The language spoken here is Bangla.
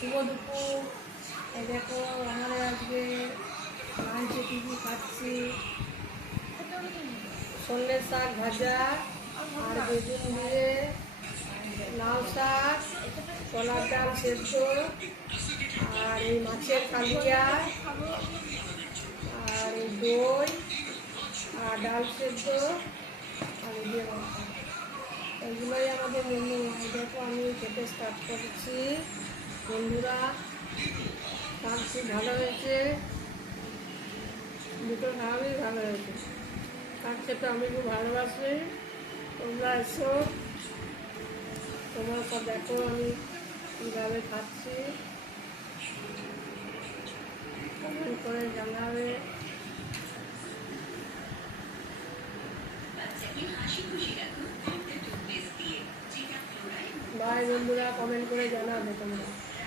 শুভ দুপুর। এই দেখো আমরা আজকে লাঞ্চে কী কী খাচ্ছি। সন্ধ্যের শাক ভাজা আর বেগুন দিয়ে, লাউ শাক, কলার ডাল সেদ্ধ, আর এই মাছের কালিয়া, আর এই দই, আর ডাল সেদ্ধ, আর এই দিয়ে মাথা। এগুলোই আমাদের মেনু। দেখো আমি খেতে স্টার্ট করেছি। বন্ধুরা, খাবার খুব ভালো হয়েছে, দুটো খাওয়াই ভালো হয়েছে। শাক খেতে আমি খুব ভালোবাসি। তোমরা এসো, তোমরা সব দেখো আমি কীভাবে খাচ্ছি, কমেন্ট করে জানাবে। বাই বন্ধুরা, কমেন্ট করে জানাবে তোমরা।